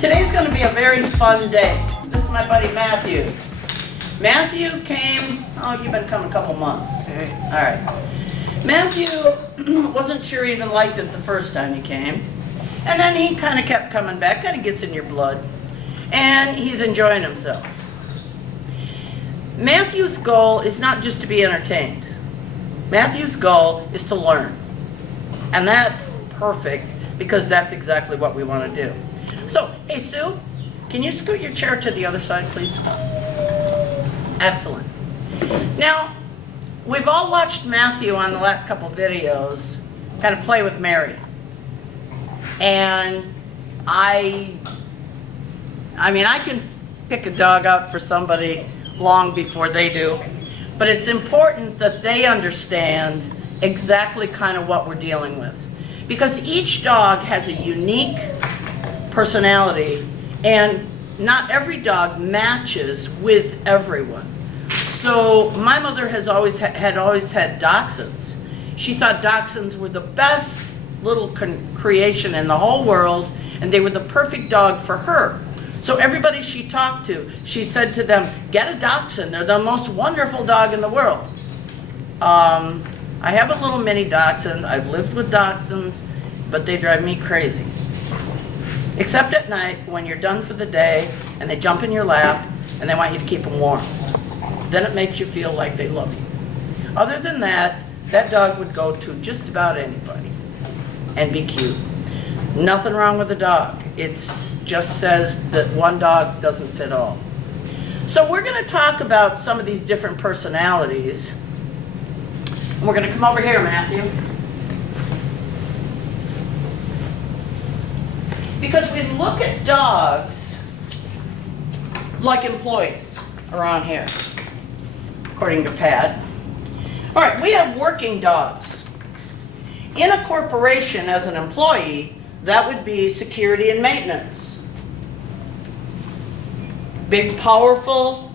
Today's going to be a very fun day. This is my buddy Matthew. Matthew came, oh, you've been coming a couple months. All right. Matthew wasn't sure he even liked it the first time he came. And then he kind of kept coming back, kind of gets in your blood. And he's enjoying himself. Matthew's goal is not just to be entertained. Matthew's goal is to learn. And that's perfect because that's exactly what we want to do. So, hey Sue, can you scoot your chair to the other side, please? Excellent. Now, we've all watched Matthew on the last couple videos kind of play with Mary. And I mean, I can pick a dog out for somebody long before they do, but it's important that they understand exactly kind of what we're dealing with. Because each dog has a unique personality, and not every dog matches with everyone. So my mother has always had dachshunds. She thought dachshunds were the best little creation in the whole world, and they were the perfect dog for her. So everybody she talked to, she said to them, get a dachshund, they're the most wonderful dog in the world. I have a little mini dachshund, I've lived with dachshunds, but they drive me crazy. Except at night when you're done for the day and they jump in your lap and they want you to keep them warm. Then it makes you feel like they love you. Other than that, that dog would go to just about anybody and be cute. Nothing wrong with the dog. It just says that one dog doesn't fit all. So we're going to talk about some of these different personalities. And we're going to come over here, Matthew. Because we look at dogs like employees around here, according to Pat. All right, we have working dogs. In a corporation as an employee, that would be security and maintenance. Big, powerful,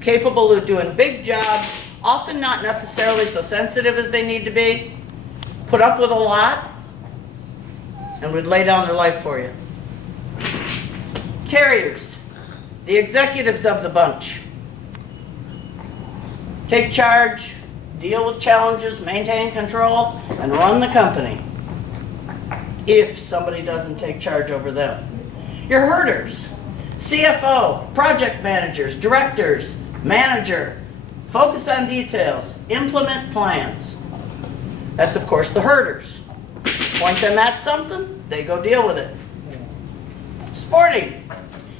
capable of doing big jobs, often not necessarily so sensitive as they need to be, put up with a lot, and would lay down their life for you. Terriers, the executives of the bunch. Take charge, deal with challenges, maintain control, and run the company if somebody doesn't take charge over them. Your herders, CFO, project managers, directors, manager, focus on details, implement plans. That's of course the herders. Point them at something, they go deal with it. Sporting,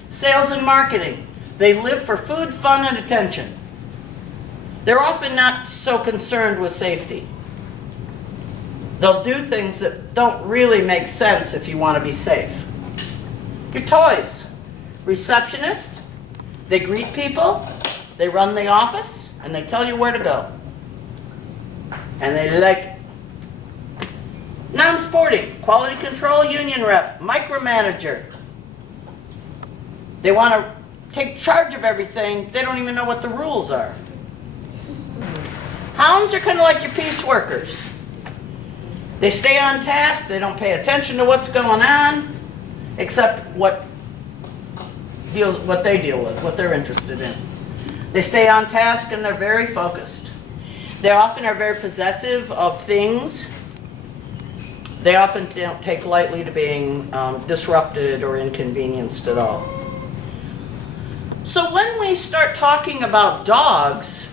sales and marketing. They live for food, fun, and attention. They're often not so concerned with safety. They'll do things that don't really make sense if you want to be safe. Your toys, receptionist, they greet people, they run the office, and they tell you where to go. And they like it. Non-sporting, quality control union rep, micromanager. They want to take charge of everything. They don't even know what the rules are. Hounds are kind of like your peace workers. They stay on task. They don't pay attention to what's going on, except what they deal with, what they're interested in. They stay on task and they're very focused. They often are very possessive of things. They often don't take lightly to being disrupted or inconvenienced at all. So when we start talking about dogs,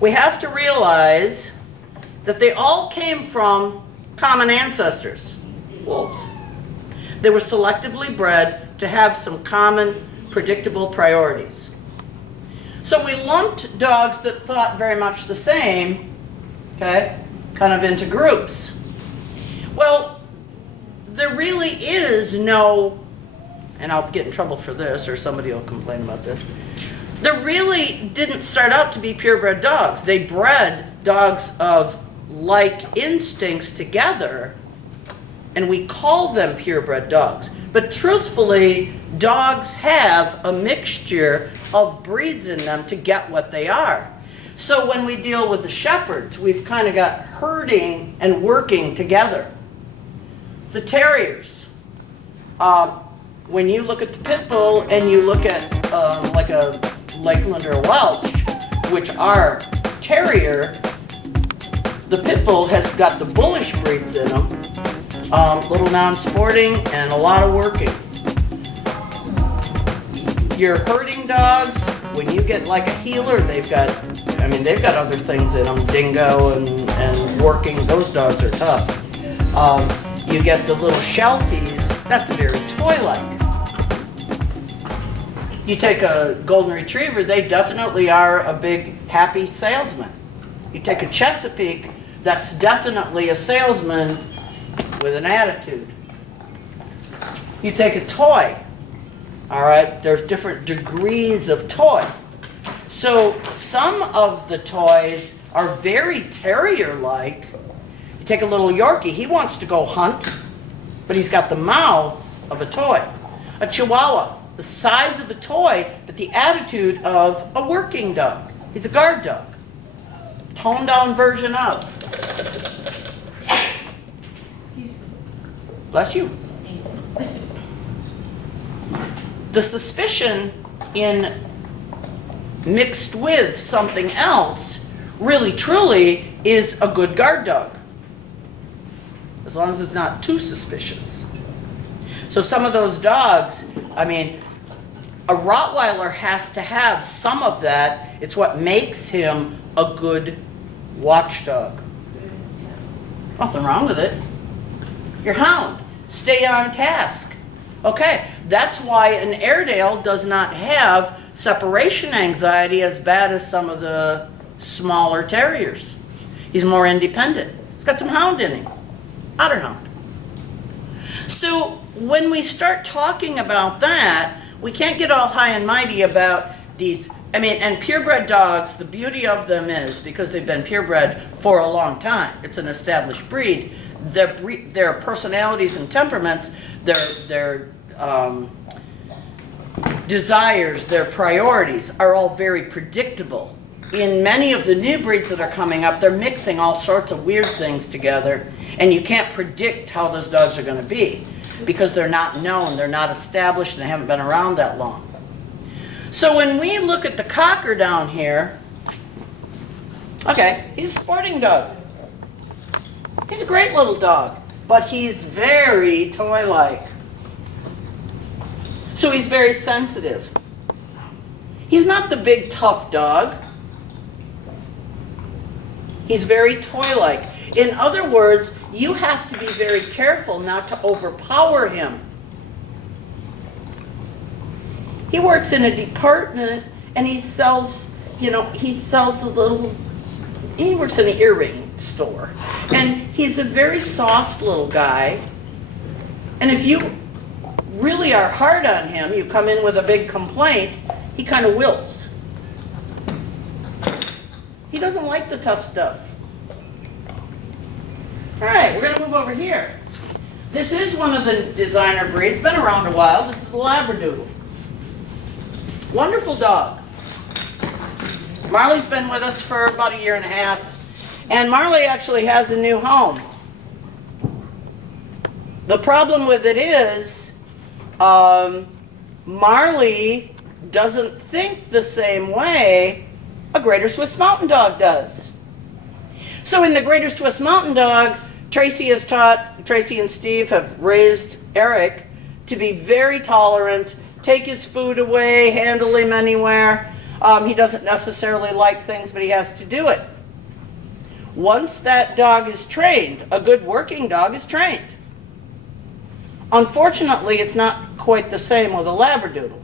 we have to realize that they all came from common ancestors, wolves. They were selectively bred to have some common, predictable priorities. So we lumped dogs that thought very much the same, okay, kind of into groups. Well, there really is no, and I'll get in trouble for this, or somebody will complain about this. There really didn't start out to be purebred dogs. They bred dogs of like instincts together, and we call them purebred dogs. But truthfully, dogs have a mixture of breeds in them to get what they are. So when we deal with the shepherds, we've kind of got herding and working together. The terriers, when you look at the pit bull and you look at like a Lakeland or a Welsh, which are Terrier, the pit bull has got the bullish breeds in them, little non-sporting and a lot of working. Your herding dogs, when you get like a healer, they've got other things in them, dingo and working, those dogs are tough. You get the little Shelties, that's very toy-like. You take a golden retriever, they definitely are a big, happy salesman. You take a Chesapeake, that's definitely a salesman with an attitude. You take a toy, all right, there's different degrees of toy. So some of the toys are very Terrier-like. You take a little Yorkie, he wants to go hunt, but he's got the mouth of a toy. A Chihuahua, the size of a toy, but the attitude of a working dog. He's a guard dog. Toned down version of. Bless you. The suspicion in mixed with something else really truly is a good guard dog. As long as it's not too suspicious. So some of those dogs, I mean, a Rottweiler has to have some of that. It's what makes him a good watchdog. Nothing wrong with it. Your hound, stay on task. Okay, that's why an Airedale does not have separation anxiety as bad as some of the smaller Terriers. He's more independent. He's got some hound in him. Otter hound. So when we start talking about that, we can't get all high and mighty about these. I mean, and purebred dogs, the beauty of them is, because they've been purebred for a long time, it's an established breed, their personalities and temperaments, their desires, their priorities are all very predictable. In many of the new breeds that are coming up, they're mixing all sorts of weird things together, and you can't predict how those dogs are going to be because they're not known, they're not established, and they haven't been around that long. So when we look at the Cocker down here, okay, he's a sporting dog. He's a great little dog, but he's very toy-like. So he's very sensitive. He's not the big tough dog. He's very toy-like. In other words, you have to be very careful not to overpower him. He works in a department and he sells, he works in an earring store. And he's a very soft little guy. And if you really are hard on him, you come in with a big complaint, he kind of wilts. He doesn't like the tough stuff. All right, we're going to move over here. This is one of the designer breeds, been around a while. This is a Labradoodle. Wonderful dog. Marley's been with us for about 1.5 years, and Marley actually has a new home. The problem with it is, Marley doesn't think the same way a Greater Swiss Mountain Dog does. So in the Greater Swiss Mountain Dog, Tracy and Steve have raised Eric to be very tolerant, take his food away, handle him anywhere. He doesn't necessarily like things, but he has to do it. Once that dog is trained, a good working dog is trained. Unfortunately, it's not quite the same with a Labradoodle.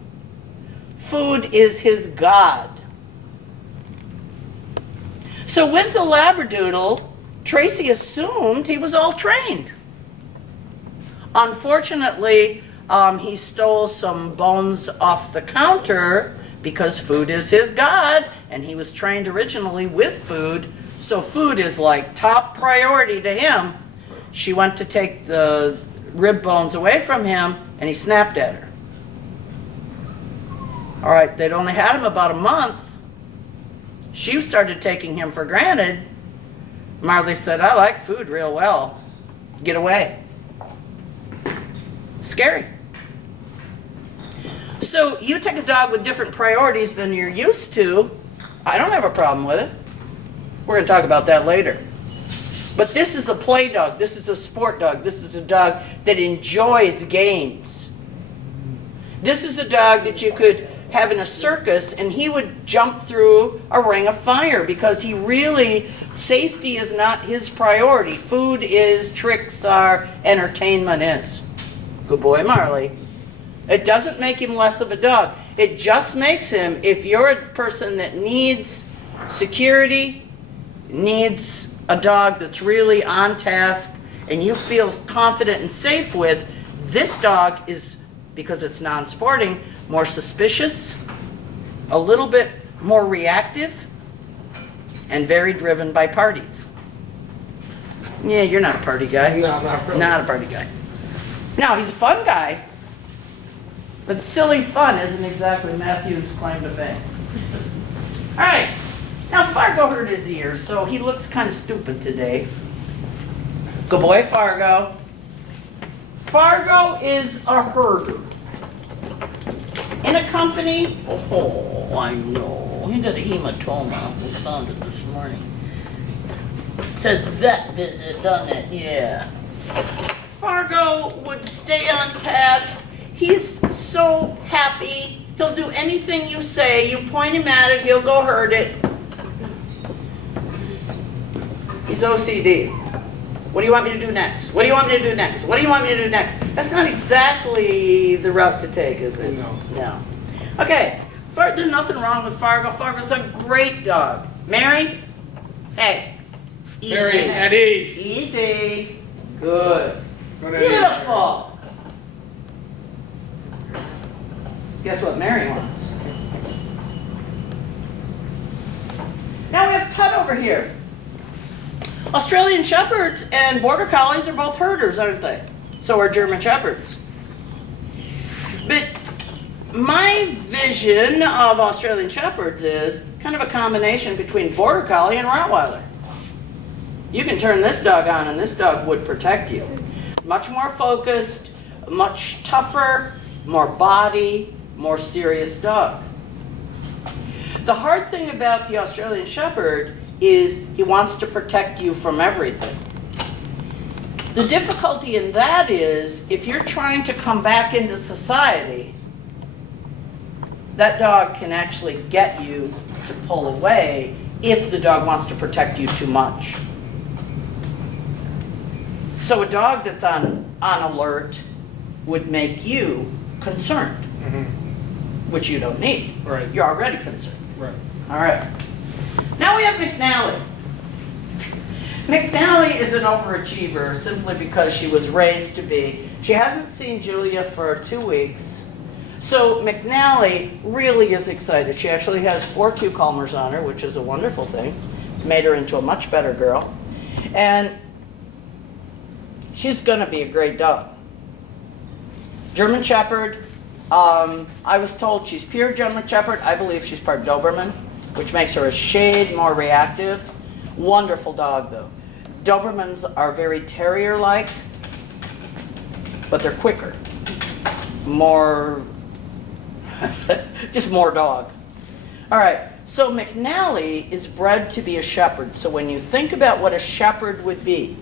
Food is his god. So with the Labradoodle, Tracy assumed he was all trained. Unfortunately, he stole some bones off the counter because food is his god, and he was trained originally with food, so food is like top priority to him. She went to take the rib bones away from him, and he snapped at her. All right, they'd only had him about a month. She started taking him for granted. Marley said, I like food real well. Get away. Scary. So you take a dog with different priorities than you're used to, I don't have a problem with it. We're going to talk about that later. But this is a play dog. This is a sport dog. This is a dog that enjoys games. This is a dog that you could have in a circus and he would jump through a ring of fire because he really, safety is not his priority. Food is, tricks are, entertainment is. Good boy, Marley. It doesn't make him less of a dog. It just makes him, if you're a person that needs security, needs a dog that's really on task, and you feel confident and safe with, this dog is, because it's non-sporting, more suspicious, a little bit more reactive, and very driven by parties. Yeah, you're not a party guy. No, not really. Not a party guy. No, he's a fun guy. But silly fun isn't exactly Matthew's claim to fame. All right. Now, Fargo hurt his ears, so he looks kind of stupid today. Good boy, Fargo. Fargo is a herder. In a company, oh, I know. He got a hematoma. We found it this morning. It says vet visit, doesn't it? Yeah. Fargo would stay on task. He's so happy. He'll do anything you say. You point him at it, he'll go hurt it. He's OCD. What do you want me to do next? What do you want me to do next? What do you want me to do next? That's not exactly the route to take, is it? No. No. Okay. There's nothing wrong with Fargo. Fargo's a great dog. Mary? Hey. Easy. Mary, at ease. Easy. Good. Go to Beautiful. Guess what Mary wants? Now we have Tut over here. Australian Shepherds and Border Collies are both herders, aren't they? So are German Shepherds. But my vision of Australian Shepherds is kind of a combination between Border Collie and Rottweiler. You can turn this dog on and this dog would protect you. Much more focused, much tougher, more body, more serious dog. The hard thing about the Australian Shepherd is he wants to protect you from everything. The difficulty in that is if you're trying to come back into society, that dog can actually get you to pull away if the dog wants to protect you too much. So a dog that's on alert would make you concerned, which you don't need. Right. You're already concerned. Right. All right. Now we have McNally. McNally is an overachiever simply because she was raised to be. She hasn't seen Julia for 2 weeks. So McNally really is excited. She actually has 4 cucumbers on her, which is a wonderful thing. It's made her into a much better girl. And she's going to be a great dog. German Shepherd. I was told she's pure German Shepherd. I believe she's part Doberman, which makes her a shade more reactive. Wonderful dog, though. Dobermans are very Terrier-like, but they're quicker. More, just more dog. All right, so McNally is bred to be a shepherd. So when you think about what a shepherd would be,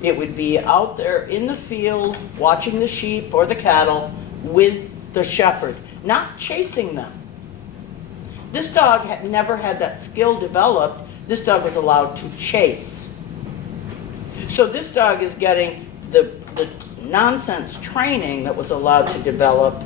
it would be out there in the field watching the sheep or the cattle with the shepherd, not chasing them. This dog had never had that skill developed. This dog was allowed to chase. So this dog is getting the nonsense training that was allowed to develop.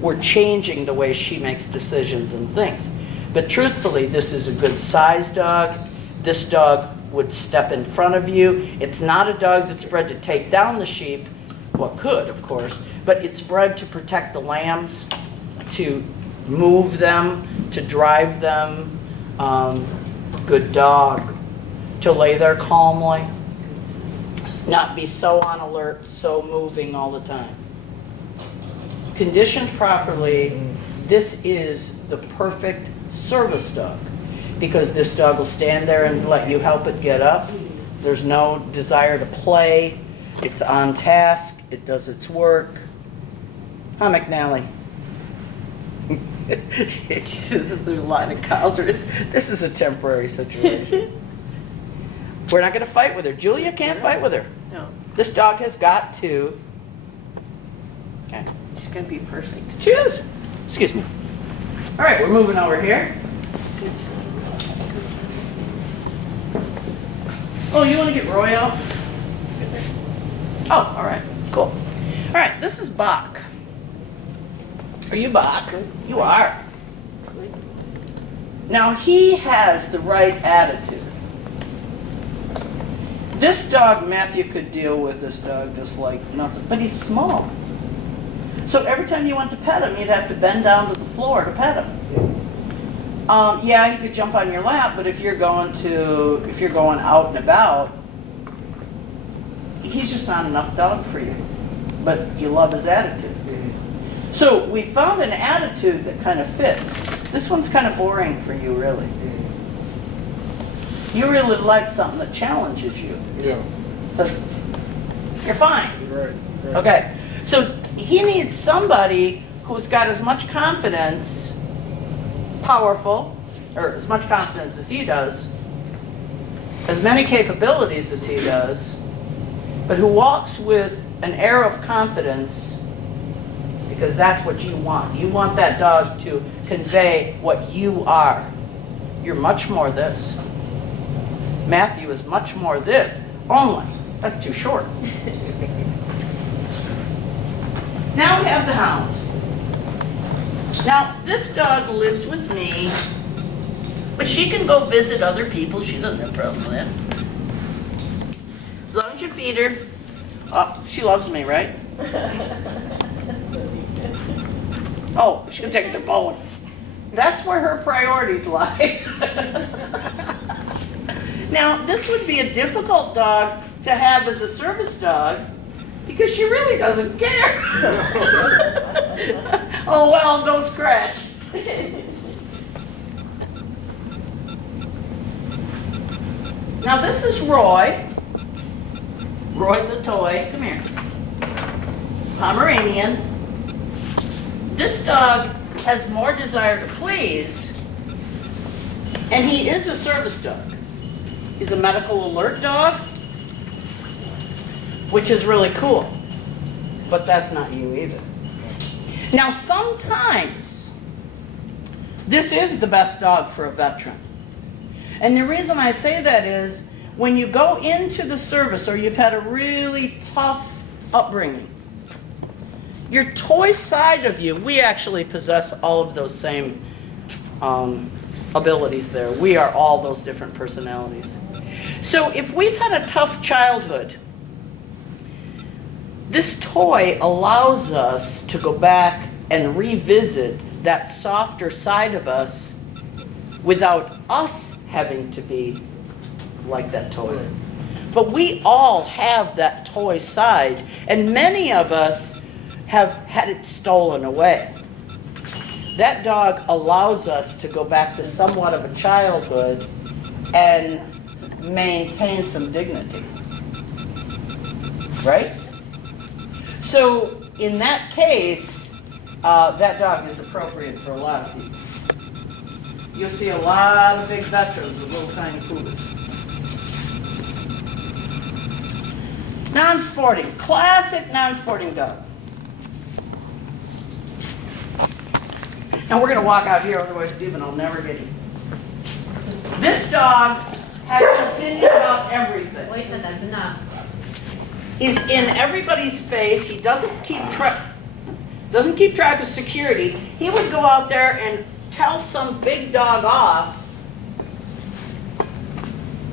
We're changing the way she makes decisions and things. But truthfully, this is a good size dog. This dog would step in front of you. It's not a dog that's bred to take down the sheep. Well, could, of course, but it's bred to protect the lambs, to move them, to drive them. Good dog. To lay there calmly, not be so on alert, so moving all the time. Conditioned properly, this is the perfect service dog because this dog will stand there and let you help it get up. There's no desire to play. It's on task. It does its work. Huh, McNally? This is a lot of collars. This is a temporary situation. We're not gonna fight with her. Julia can't fight with her. No, This dog has got to. Okay. she's gonna be perfect. She is. Excuse me. All right, we're moving over here. Good son. Oh, you want to get Roy out? Oh, all right, cool. All right, this is Bach. Are you Bach? You are. Now, he has the right attitude. This dog, Matthew could deal with this dog just like nothing, but he's small. So every time you went to pet him, you'd have to bend down to the floor to pet him. Yeah, he could jump on your lap, but if you're going out and about, he's just not enough dog for you. But you love his attitude. So we found an attitude that kind of fits. This one's kind of boring for you, really. You really like something that challenges you. Yeah. Says, you're fine. Right. Okay. So he needs somebody who's got as much confidence, powerful, or as much confidence as he does, as many capabilities as he does, but who walks with an air of confidence, because that's what you want. You want that dog to convey what you are. You're much more this. Matthew is much more this. Only. That's too short. Now we have the hound. Now, this dog lives with me, but she can go visit other people. She doesn't have a problem with that. As long as you feed her. Oh, she loves me, right? Oh, she'll take the bone. That's where her priorities lie. Now, this would be a difficult dog to have as a service dog because she really doesn't care. Oh, well, no scratch. Now, this is Roy. Roy the toy. Come here. Pomeranian. This dog has more desire to please, and he is a service dog. He's a medical alert dog, which is really cool, but that's not you either. Now, sometimes this is the best dog for a veteran. And the reason I say that is when you go into the service or you've had a really tough upbringing, your toy side of you, we actually possess all of those same abilities there. We are all those different personalities. So if we've had a tough childhood, this toy allows us to go back and revisit that softer side of us without us having to be like that toy. But we all have that toy side, and many of us have had it stolen away. That dog allows us to go back to somewhat of a childhood and maintain some dignity. Right? So in that case, that dog is appropriate for a lot of people. You'll see a lot of big veterans with little tiny poodles. Non-sporting, classic non-sporting dog. And we're going to walk out here, otherwise Stephen will never get him. This dog has an opinion about everything. Wait a minute, that's enough. He's in everybody's face. He doesn't keep track of security. He would go out there and tell some big dog off.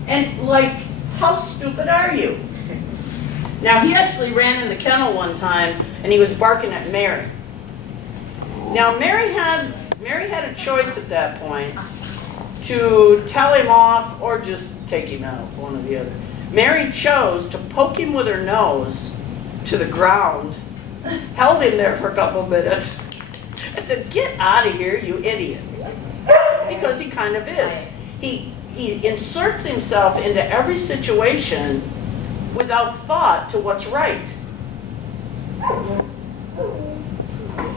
And like, how stupid are you? Now he actually ran in the kennel one time and he was barking at Mary. Now Mary had a choice at that point to tell him off or just take him out, one or the other. Mary chose to poke him with her nose to the ground, held him there for a couple minutes, and said, "Get out of here, you idiot." Because he kind of is. He inserts himself into every situation without thought to what's right.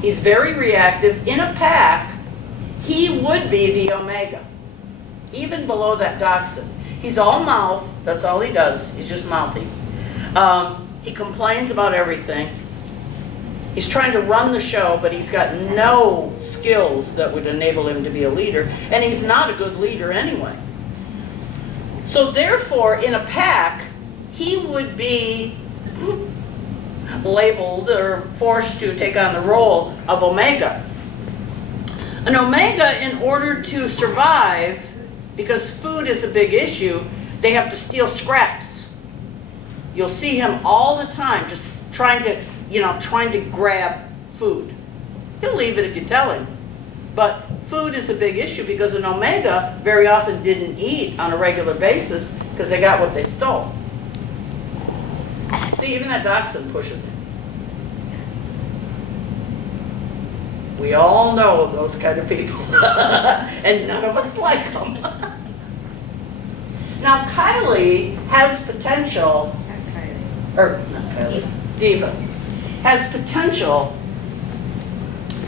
He's very reactive. In a pack, he would be the omega, even below that dachshund. He's all mouth, that's all he does, he's just mouthy. He complains about everything. He's trying to run the show, but he's got no skills that would enable him to be a leader, and he's not a good leader anyway. So therefore, in a pack, he would be labeled or forced to take on the role of omega. An omega, in order to survive, because food is a big issue, they have to steal scraps. You'll see him all the time just trying to grab food. He'll leave it if you tell him. But food is a big issue because an omega very often didn't eat on a regular basis because they got what they stole. See, even that dachshund pushes it. We all know of those kind of people. And none of us like them. Now, Kylie has potential, or not Kylie, Diva, has potential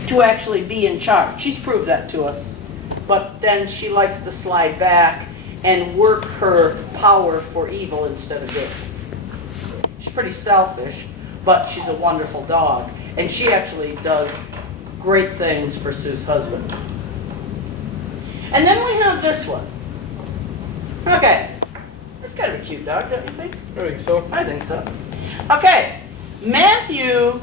to actually be in charge. She's proved that to us. But then she likes to slide back and work her power for evil instead of good. She's pretty selfish, but she's a wonderful dog. And she actually does great things for Sue's husband. And then we have this one. Okay. It's kind of a cute dog, don't you think? I think so. I think so. Okay. Matthew,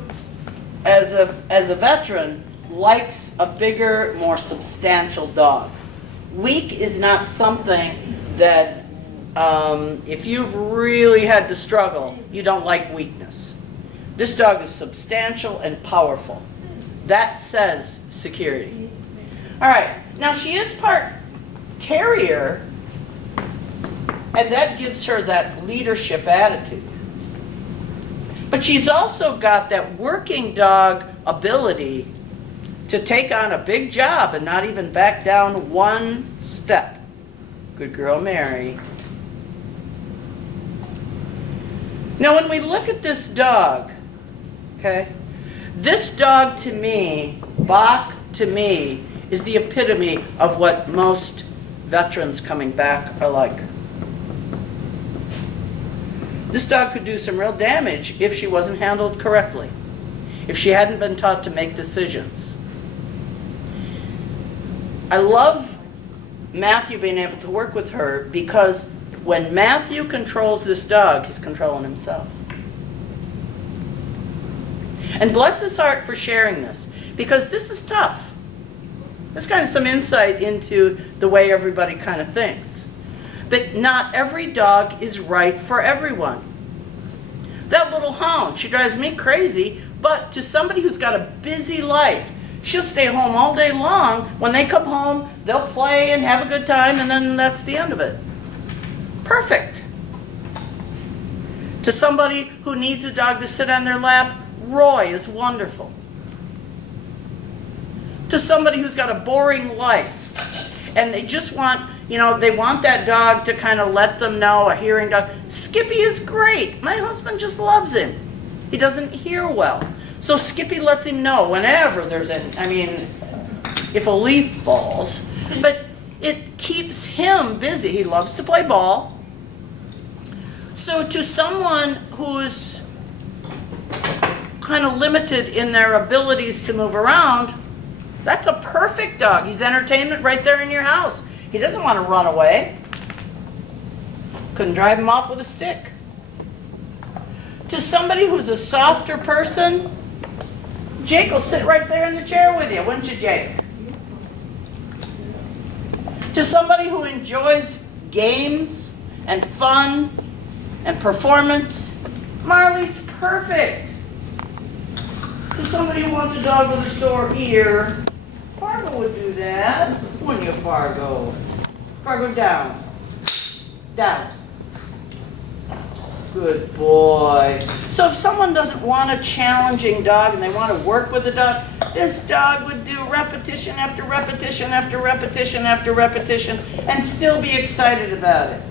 as a veteran, likes a bigger, more substantial dog. Weak is not something that, if you've really had to struggle, you don't like weakness. This dog is substantial and powerful. That says security. All right, now she is part Terrier, and that gives her that leadership attitude. But she's also got that working dog ability to take on a big job and not even back down one step. Good girl, Mary. Now, when we look at this dog, okay, this dog to me, Bach to me, is the epitome of what most veterans coming back are like. This dog could do some real damage if she wasn't handled correctly, if she hadn't been taught to make decisions. I love Matthew being able to work with her because when Matthew controls this dog, he's controlling himself. And bless his heart for sharing this, because this is tough. There's kind of some insight into the way everybody kind of thinks. But not every dog is right for everyone. That little hound, she drives me crazy, but to somebody who's got a busy life, she'll stay home all day long. When they come home, they'll play and have a good time, and then that's the end of it. Perfect. To somebody who needs a dog to sit on their lap, Roy is wonderful. To somebody who's got a boring life and they just want, they want that dog to kind of let them know, a hearing dog. Skippy is great. My husband just loves him. He doesn't hear well. So Skippy lets him know whenever there's if a leaf falls. But it keeps him busy. He loves to play ball. So to someone who's kind of limited in their abilities to move around, that's a perfect dog. He's entertainment right there in your house. He doesn't want to run away. Couldn't drive him off with a stick. To somebody who's a softer person, Jake will sit right there in the chair with you, wouldn't you, Jake? To somebody who enjoys games and fun and performance, Marley's perfect. To somebody who wants a dog with a sore ear, Fargo would do that, wouldn't you, Fargo? Fargo, down. Down. Good boy. So if someone doesn't want a challenging dog and they want to work with a dog, this dog would do repetition after repetition after repetition after repetition and still be excited about it.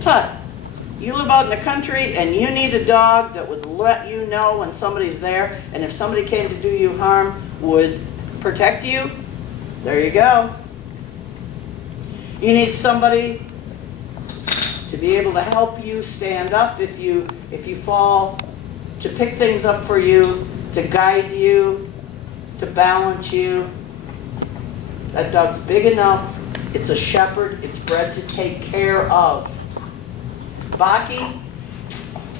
Tut, you live out in the country and you need a dog that would let you know when somebody's there, and if somebody came to do you harm, would protect you. There you go. You need somebody to be able to help you stand up if you fall, to pick things up for you, to guide you, to balance you. That dog's big enough. It's a shepherd. It's bred to take care of. Baki,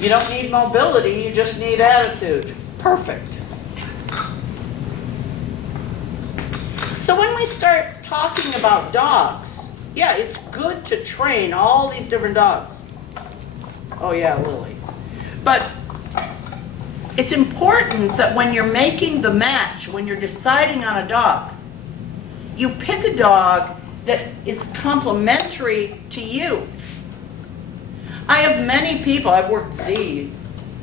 you don't need mobility, you just need attitude. Perfect. So when we start talking about dogs, yeah, it's good to train all these different dogs. Oh yeah, Lily. But it's important that when you're making the match, when you're deciding on a dog, you pick a dog that is complementary to you. I have many people, I've worked Z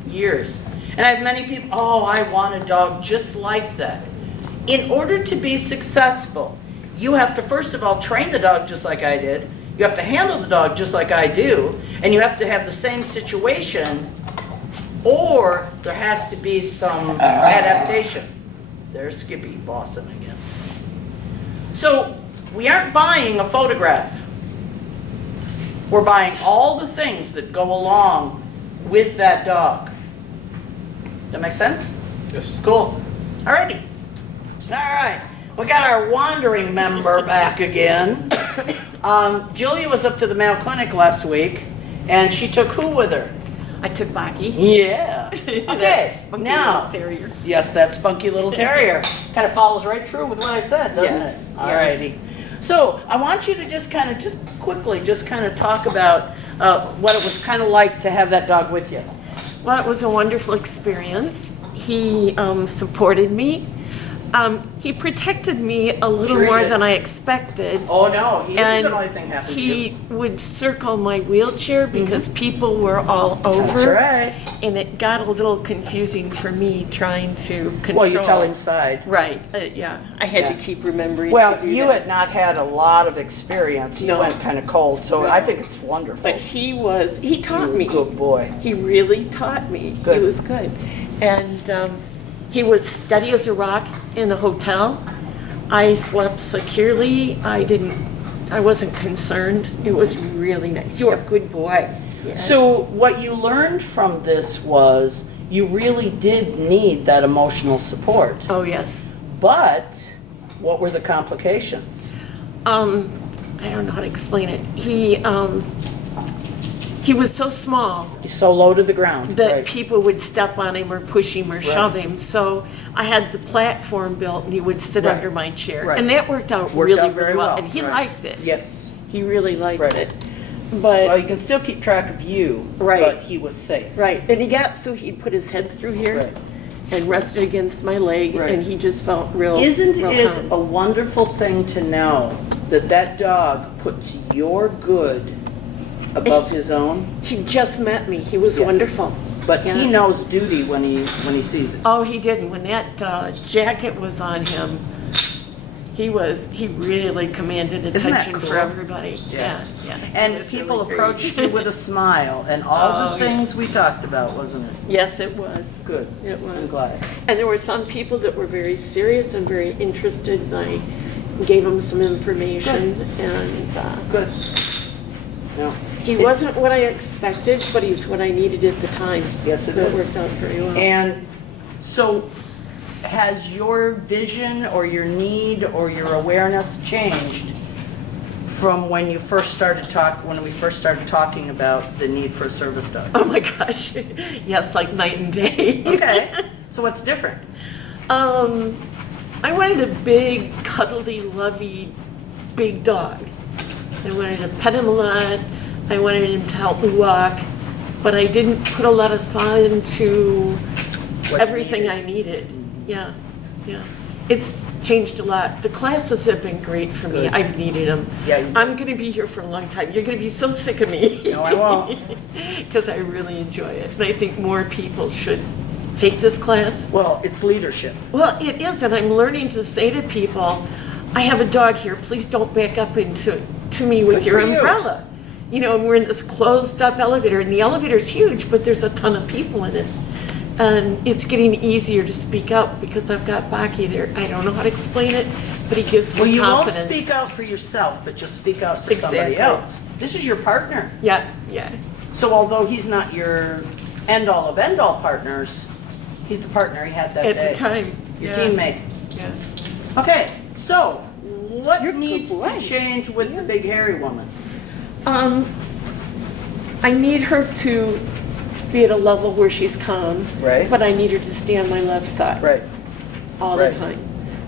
years, and I have many people, oh, I want a dog just like that. In order to be successful, you have to first of all train the dog just like I did, you have to handle the dog just like I do, and you have to have the same situation, or there has to be some adaptation. There's Skippy bossing again. So we aren't buying a photograph. We're buying all the things that go along with that dog. That make sense? Yes. Cool. Alrighty. All right. We got our wandering member back again. Julia was up to the Mayo Clinic last week, and she took who with her? I took Baki. Yeah. That Okay. spunky Now. little terrier. Yes, that spunky little terrier. Kind of follows right through with what I said, doesn't Yes, it? Alrighty. So I want you to just quickly talk about what it was kind of like to have that dog with you. Well, it was a wonderful experience. He supported me. He protected me a little Sure he more did. than I expected. Oh no, he isn't And gonna let anything happen to you. he would circle my wheelchair because people were all over. That's right. And it got a little confusing for me trying to control. Well, you tell inside. Right, yeah. I had Yeah. to keep remembering Well, to do you that. had not had a lot of experience. You No. went kind of cold, so I think it's wonderful. But he taught You're a me. good boy. He really taught me. Good. He was good. And he was steady as a rock in the hotel. I slept securely. I wasn't concerned. It was really nice. You're a good boy. Yes. So what you learned from this was you really did need that emotional support. Oh, yes. But what were the complications? I don't know how to explain it. He was so small He's so low to the ground. that right. people would step on him or push him or shove him. So I had the platform built and he would sit Right. under my chair. Right. And that worked out Worked really, out very really well. well. And he Right. liked it. Yes. He really liked Right. it. Well, But, you can still keep track of you, Right. but he was safe. right. And he got, so he'd put his head through here Right. and rested against my leg. Right. And he just felt real Isn't real it calm. a wonderful thing to know that that dog puts your good above his own? He just met me. He was Yeah. wonderful. But Yeah. he knows duty when he sees it. Oh, he did. When that jacket was on him, he really commanded that attention cool? for everybody. Yeah. Yeah. And It was people really great. approached you with a smile and all Oh, the things yes. we talked about, wasn't it? Yes, it was. Good. It I'm was. glad. And there were some people that were very serious and very interested, and I gave them some information. And Good. No. he wasn't what I expected, but he's what I needed at the time. Yes, it so is. it worked out very well. And so has your vision or your need or your awareness changed from when we first started talking about the need for a service dog? Oh my gosh, yes, like night and day. Okay. So what's different? I wanted a big, cuddly, lovey, big dog. I wanted to pet him a lot. I wanted him to help me walk, but I didn't put a lot of thought into What you everything needed. I needed. Yeah, yeah. It's changed a lot. The classes have been great for me. Good. I've needed them. Yeah, you did. I'm going to be here for a long time. You're going to be so sick of me. No, I won't. Because I really enjoy it. And I think more people should take this class. Well, it's leadership. Well, it is, and I'm learning to say to people, I have a dog here, please don't back up to me with Good your for you. umbrella. You know, and we're in this closed up elevator, and the elevator's huge, but there's a ton of people in it. And it's getting easier to speak out because I've got Baki there. I don't know how to explain it, but he gives me Well, you won't confidence. speak out for yourself, but you'll speak out for somebody Exactly. else. This is your partner. Yeah, yeah. So although he's not your end-all of end-all partners, he's the partner he had that day. At the time. Your yeah. teammate. Yeah. Okay, so what You're a good needs boy. to change with the big hairy woman? I need her to be at a level where she's calm. Right. But I need her to stay on my left side. Right. All Right. the time.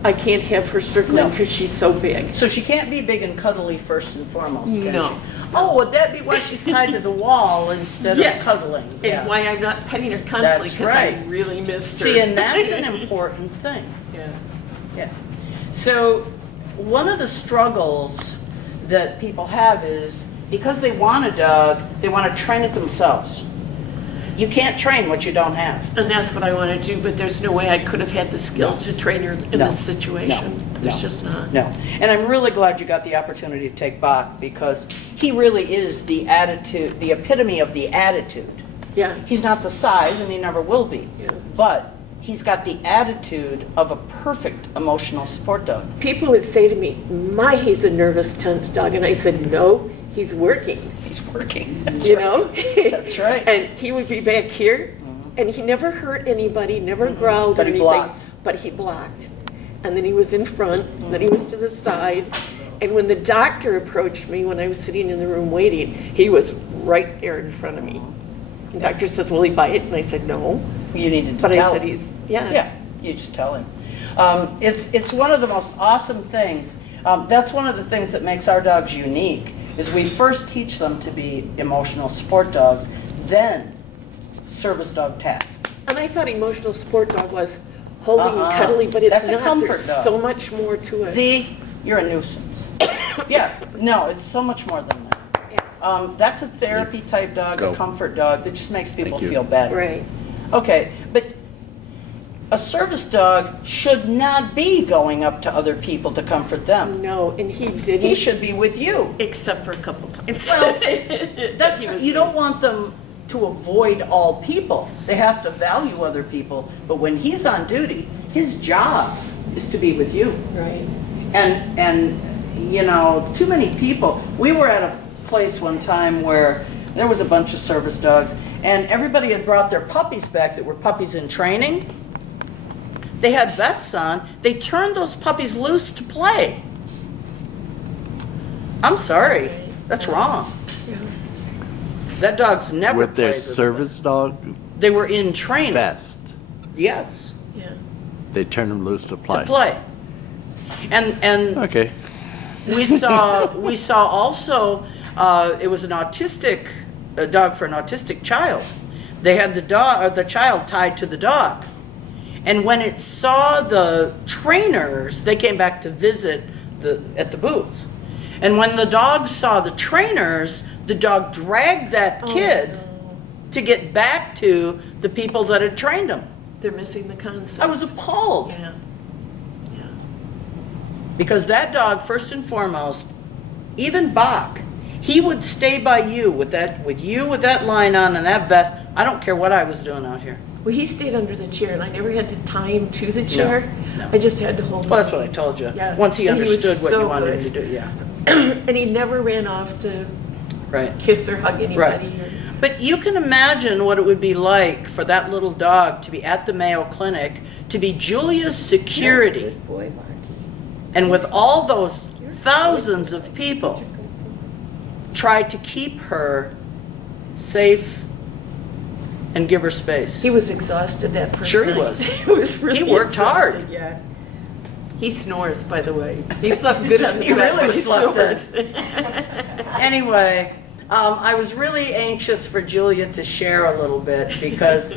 I can't have her circling No. because she's so big. So she can't be big and cuddly first and foremost, can No. she? Oh, would that be why she's tied to the wall instead of cuddling? And why I'm not petting her constantly That's because right. I really missed her. See, and that's an important thing. Yeah. Yeah. So one of the struggles that people have is because they want a dog, they want to train it themselves. You can't train what you don't have. And that's what I want to do, but there's no way I could have had the skills to train her in No. this situation. There's just not. No. And I'm really glad you got the opportunity to take Bach because he really is the attitude, the epitome of the attitude. Yeah. He's not the size and he never will be. Yeah. But he's got the attitude of a perfect emotional support dog. People would say to me, he's a nervous, tense dog. And I said, no, he's working. He's working. That's You right. know? That's right. And he would be back here, and he never hurt anybody, never growled But or he anything. blocked. But he blocked. And then he was in front, and then he was to the side. And when the doctor approached me when I was sitting in the room waiting, he was right there in front of me. The doctor says, will he bite? And I said, no. You needed to But I tell said, him. Yeah, you just tell him. It's one of the most awesome things. That's one of the things that makes our dogs unique, is we first teach them to be emotional support dogs, then service dog tasks. And I thought emotional support dog was holding and Uh-uh. cuddly, but it's That's a not. comfort There's dog. so much more to it. Z, you're a nuisance. Yeah, no, it's so much more than that. That's a therapy type dog, a Go. comfort dog that just makes people Thank you. feel better. Right. Okay, but a service dog should not be going up to other people to comfort them. No, and he didn't. He should be with you. Except for a couple times. Well, that's, He was you don't want them to avoid all people. They have to value other people, but when he's on duty, his job is to be with you. Right. And you know, too many people. We were at a place one time where there was a bunch of service dogs, and everybody had brought their puppies back that were puppies in training. They had vests on. They turned those puppies loose to play. I'm sorry, that's wrong. Yeah. That dog's never With their played service dog They were in training. vest, Yes, Yeah. they turn them loose to play. to play. And Okay. we saw also, it was an autistic, a dog for an autistic child. They had the dog, or the child tied to the dog. And when it saw the trainers, they came back to visit at the booth. And when the dog saw the trainers, the dog dragged that kid to get back to the people that had trained him. They're missing the concept. I was appalled. Yeah. Yeah. Because that dog, first and foremost, even Bach, he would stay by you with that line on and that vest. I don't care what I was doing out here. Well, he stayed under the chair, and I never had to tie him to the chair. no. I just had to hold him. Well, that's what I told you. Yeah. Once he And he was understood what you so wanted him good. to do, yeah. And he never ran off to Right. kiss or hug anybody. Right. But you can imagine what it would be like for that little dog to be at the Mayo Clinic, to be Julia's security, Good boy, Marky. and with all those thousands of people, try to keep her safe and give her space. He was exhausted that first Sure he night. was. He was really He worked hard. exhausted, Yeah. He snores, by the way. He slept good on the He bed, really but he slept snores. Anyway, I was really anxious for Julia to share a little bit because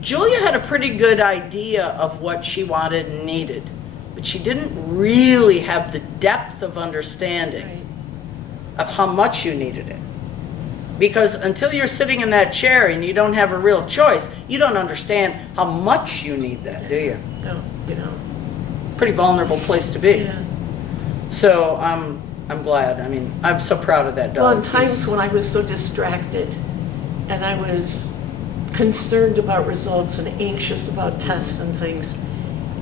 Julia had a pretty good idea of what she wanted and needed, but she didn't really have the depth of understanding Right. of how much you needed it. Because until you're sitting in that chair and you don't have a real choice, you don't understand how much you need that, do you? No, you know. Pretty vulnerable place to be. Yeah. So I'm glad. I mean, I'm so proud of that dog. Well, in times He's- when I was so distracted and I was concerned about results and anxious about tests and things.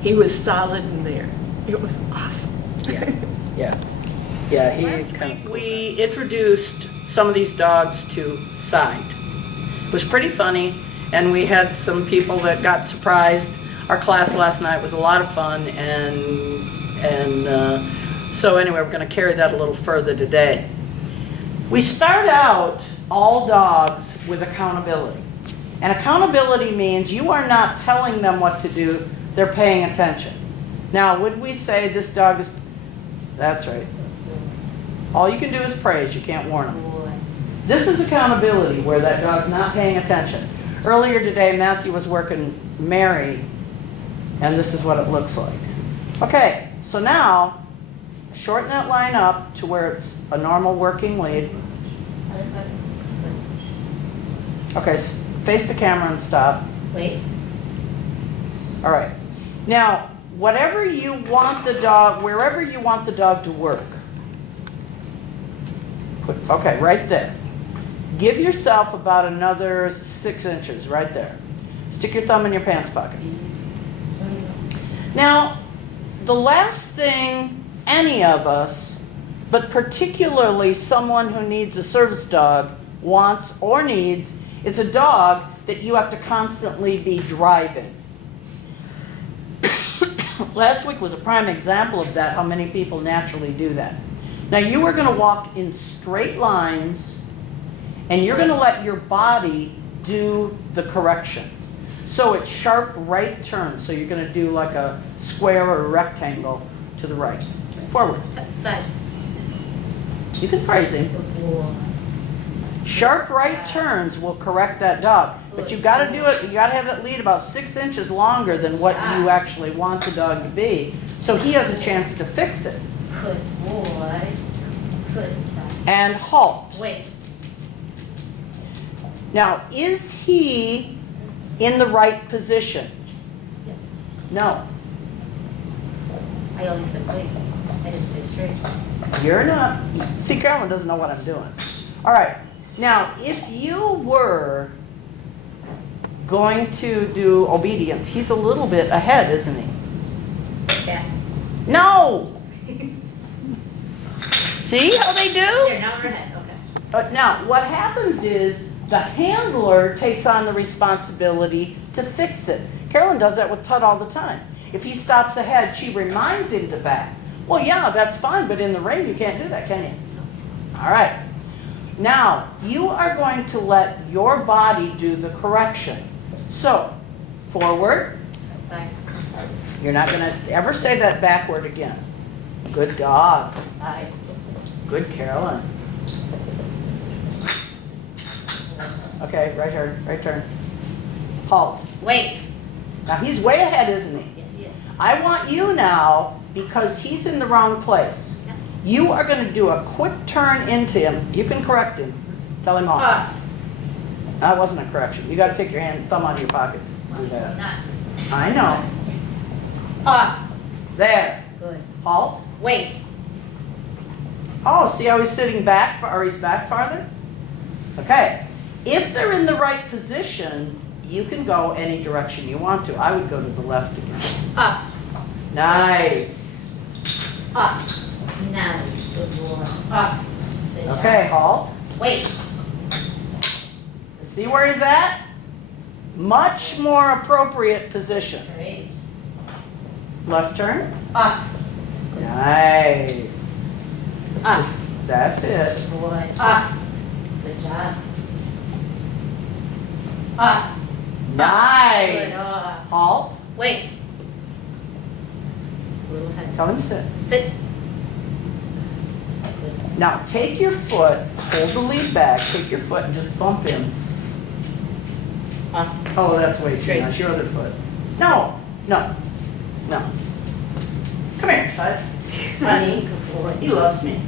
He was solid in there. It was awesome. Yeah. Yeah, last week we introduced some of these dogs to Side. It was pretty funny, and we had some people that got surprised. Our class last night was a lot of fun, and so anyway, we're going to carry that a little further today. We start out all dogs with accountability. And accountability means you are not telling them what to do, they're paying attention. Now, would we say this dog is, that's right. All you can do is praise, you can't warn them. This is accountability, where that dog's not paying attention. Earlier today, Matthew was working Mary, and this is what it looks like. Okay, so now, shorten that line up to where it's a normal working lead. Okay, face the camera and stop. Wait. All right. Now, whatever you want the dog, wherever you want the dog to work. Okay, right there. Give yourself about another 6 inches right there. Stick your thumb in your pants pocket. Now, the last thing any of us, but particularly someone who needs a service dog, wants or needs, is a dog that you have to constantly be driving. Last week was a prime example of that, how many people naturally do that. Now you are going to walk in straight lines, and you're going to let your body do the correction. So it's sharp right turns, so you're going to do like a square or a rectangle to the right. Forward. Side. You can praise him. Sharp right turns will correct that dog. But you've got to do it, you got to have that lead about 6 inches longer than what you actually want the dog to be, so he has a chance to fix it. Good boy. Good side. And halt. Wait. Now, is he in the right position? Yes. No. I only said wait. I didn't stay straight. You're not. See, Carolyn doesn't know what I'm doing. All right. Now, if you were going to do obedience, he's a little bit ahead, isn't he? Yeah. No! See how they do? Here, now we're ahead. Okay. Now, what happens is the handler takes on the responsibility to fix it. Carolyn does that with Tut all the time. If he stops ahead, she reminds him to back. Well, yeah, that's fine, but in the ring, you can't do that, can you? All right. Now, you are going to let your body do the correction. So, forward. Side. You're not going to ever say that backward again. Good dog. Side. Good Carolyn. Okay, right turn. Halt. Wait. Now he's way ahead, isn't he? Yes, he is. I want you now, because he's in the wrong place, Yeah. you are going to do a quick turn into him. You can correct him. Tell him off. That wasn't a correction. You got to take your thumb out of your pocket. Do that. Not. I know. There. Good. Halt. Wait. Oh, see how he's sitting back, or he's back farther? Okay. If they're in the right position, you can go any direction you want to. I would go to the left again. Up. Nice. Up. Nice. Good boy. Up. Good job. Okay, halt. Wait. See where he's at? Much more appropriate position. Straight. Left turn. Up. Nice. Up. That's it. Good boy. Up. Good job. Up. Nice. Good. Off. Halt. Wait. It's a little head. Tell him to sit. Sit. Now take your foot, hold the lead back, take your foot and just bump him. Oh, that's way too Straight. much. Your other foot. No. Come here, Bud. Honey. He loves me.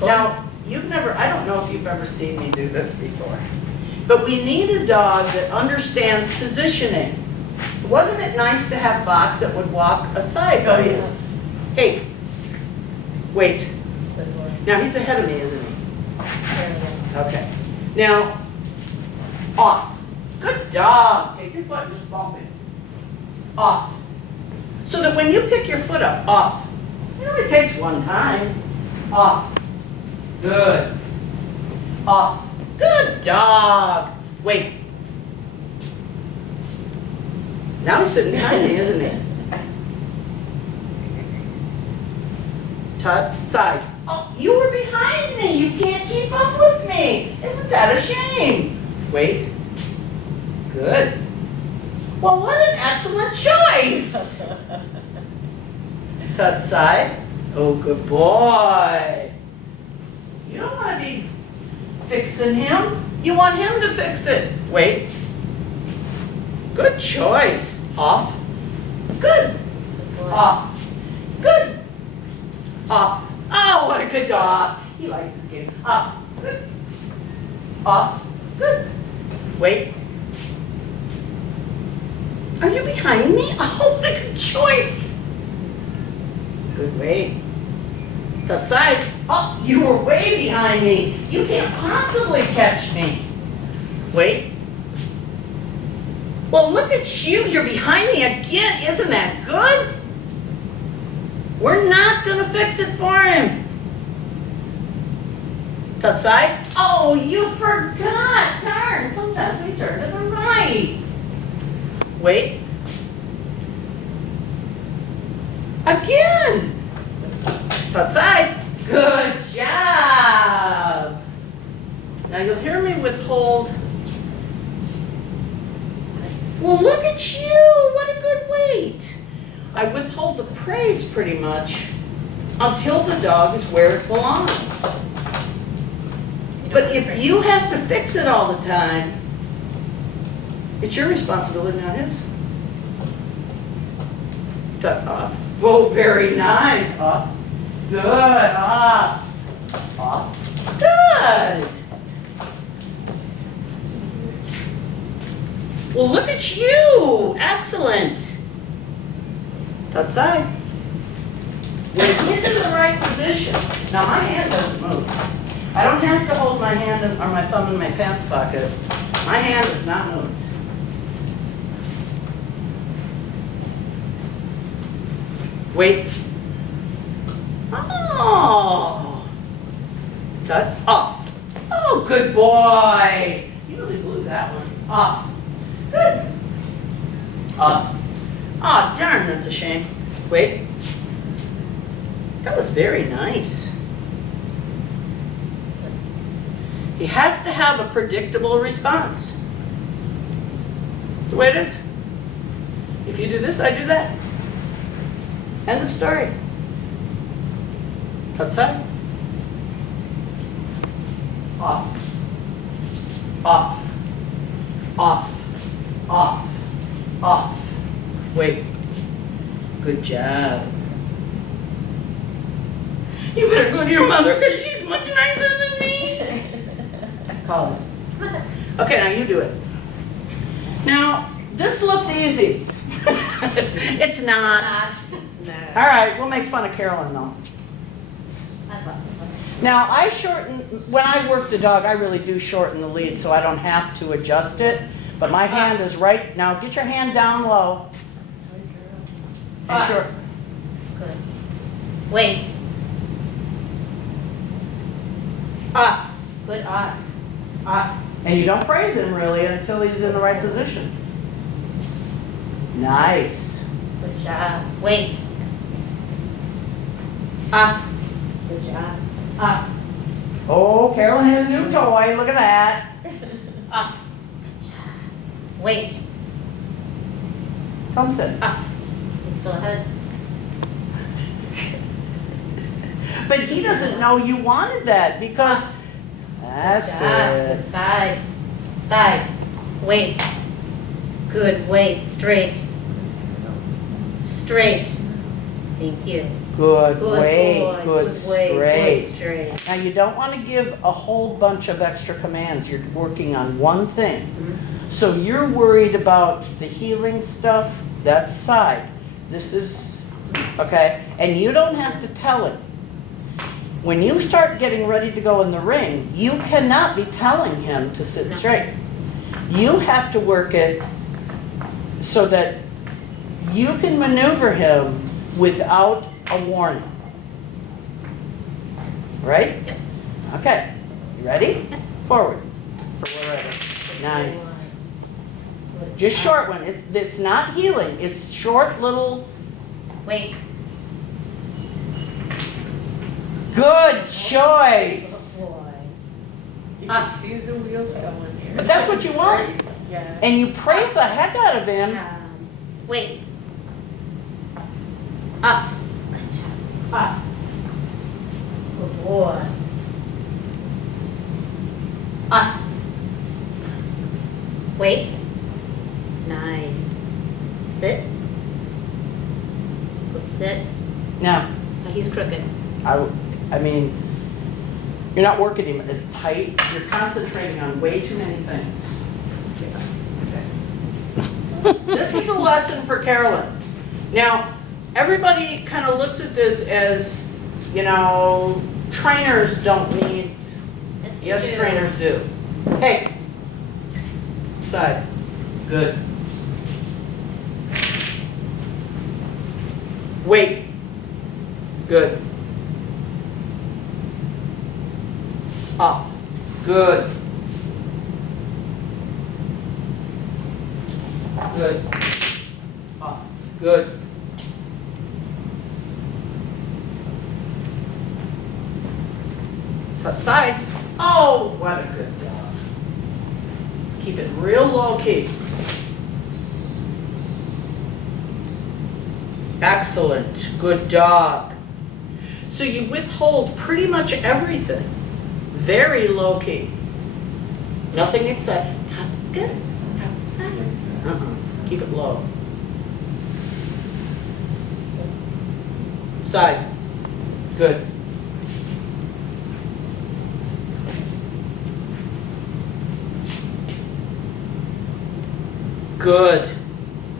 Now, I don't know if you've ever seen me do this before, but we need a dog that understands positioning. Wasn't it nice to have Bach that would walk aside by you? Yes. Hey, wait. Good boy. Now he's ahead of me, isn't he? There we go. Okay. Now, off. Good dog. Take your foot and just bump it. Off. So that when you pick your foot up, off. It only takes one time. Off. Good. Off. Good dog. Wait. Now he's sitting behind me, isn't he? Tut, side. Oh, you were behind me. You can't keep up with me. Isn't that a shame? Wait. Good. Well, what an excellent choice. Tut, side. Oh, good boy. You don't want to be fixing him. You want him to fix it. Wait. Good choice. Off. Good. Off. Good. Off. Oh, what a good dog. He likes this game. Off. Good. Off. Good. Wait. Are you behind me? Oh, what a good choice. Good wait. That side. Oh, you were way behind me. You can't possibly catch me. Wait. Well, look at you. You're behind me again. Isn't that good? We're not going to fix it for him. That side. Oh, you forgot. Darn. Sometimes we turn to the right. Wait. Again. That side. Good job. Now you'll hear me withhold. Well, look at you. What a good weight. I withhold the praise pretty much until the dog is where it belongs. But if you have to fix it all the time, it's your responsibility, not his. Tuck off. Whoa, very nice. Off. Good. Off. Off. Good. Well, look at you. Excellent. That side. When he's in the right position, now my hand doesn't move. I don't have to hold my hand or my thumb in my pants pocket. My hand does not move. Wait. Oh. Touch. Off. Oh, good boy. You really blew that one. Off. Good. Off. Oh, darn, that's a shame. Wait. That was very nice. He has to have a predictable response. The way it is. If you do this, I do that. End of story. Outside. Off. Off. Off. Off. Off. Wait. Good job. You better go to your mother because she's much nicer than me. Call it. Okay, now you do it. Now, this looks easy. It's not. All right, we'll make fun of Carolyn though. Now, I shorten, when I work the dog, I really do shorten the lead so I don't have to adjust it. But my hand is right, now get your hand down low. And short. Good. Wait. Off. Good off. Off. And you don't praise him really until he's in the right position. Nice. Good job. Wait. Off. Good job. Off. Oh, Carolyn has a new toy, look at that. Off. Good job. Wait. Come sit. Off. He's still ahead. But he doesn't know you wanted that because that's Good job. it. Good side. Side. Wait. Good. Wait. Straight. Straight. Thank you. Good Good weight, boy. good weight. straight. Good straight. Now you don't want to give a whole bunch of extra commands. You're working on one thing. Mm-hmm. So you're worried about the healing stuff, that's side. This is, okay? And you don't have to tell him. When you start getting ready to go in the ring, you cannot be telling him to sit straight. You have to work it so that you can maneuver him without a warning. Right? Yep. Okay, you ready? Forward. For wherever. Nice. Just short one. It's not healing. It's short little. Wait. Good choice. Good boy. You can see the wheels going here. But that's what you want. Yeah. And you praise the heck out of him. Wait. Up. Up. Good boy. Up. Wait. Nice. Sit. Good sit. Now, Oh, he's crooked. I mean, you're not working him as tight. You're concentrating on way too many things. Okay. This is a lesson for Carolyn. Now, everybody kind of looks at this as, trainers don't need, yes, trainers do. Hey, side, good. Wait, good. Off, good. Good. Off, good. Outside. Oh, what a good dog. Keep it real low key. Excellent, good dog. So you withhold pretty much everything. Very low key. Nothing except, good, outside. Keep it low. Side, good. Good,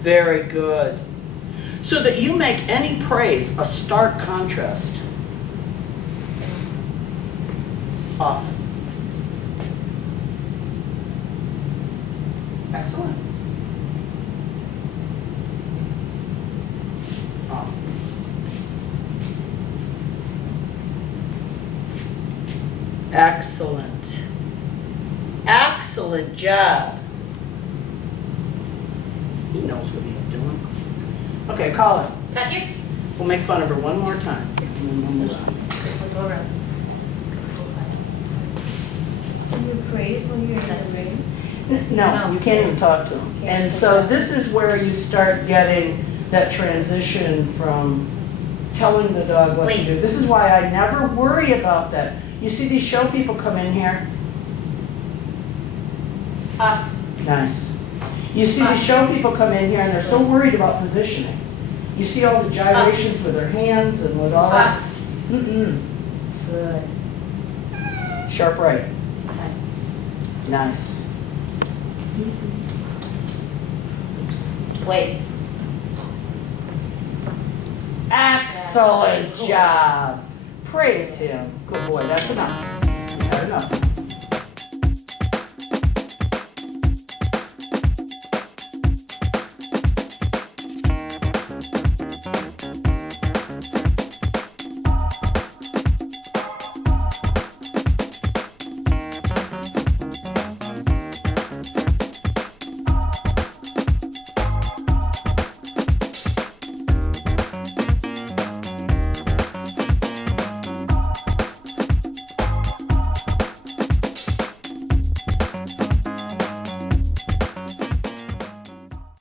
very good. So that you make any praise a stark contrast. Off. Excellent. Off. Excellent. Excellent job. He knows what he's doing. Okay, call her. Cut here. We'll make fun of her one more time. And then we'll move on. We'll go around. Can you praise when you're in the ring? No, you can't even talk to him. And so this is where you start getting that transition from telling the dog what to Wait. do. This is why I never worry about that. You see these show people come in here? Up. Nice. You see the show people come in here and they're so worried about positioning. You see all the gyrations with their hands and with all that. Up. Mm-mm. Good. Sharp right. Nice. Wait. Excellent job. Praise him. Good boy, that's enough. Is that enough?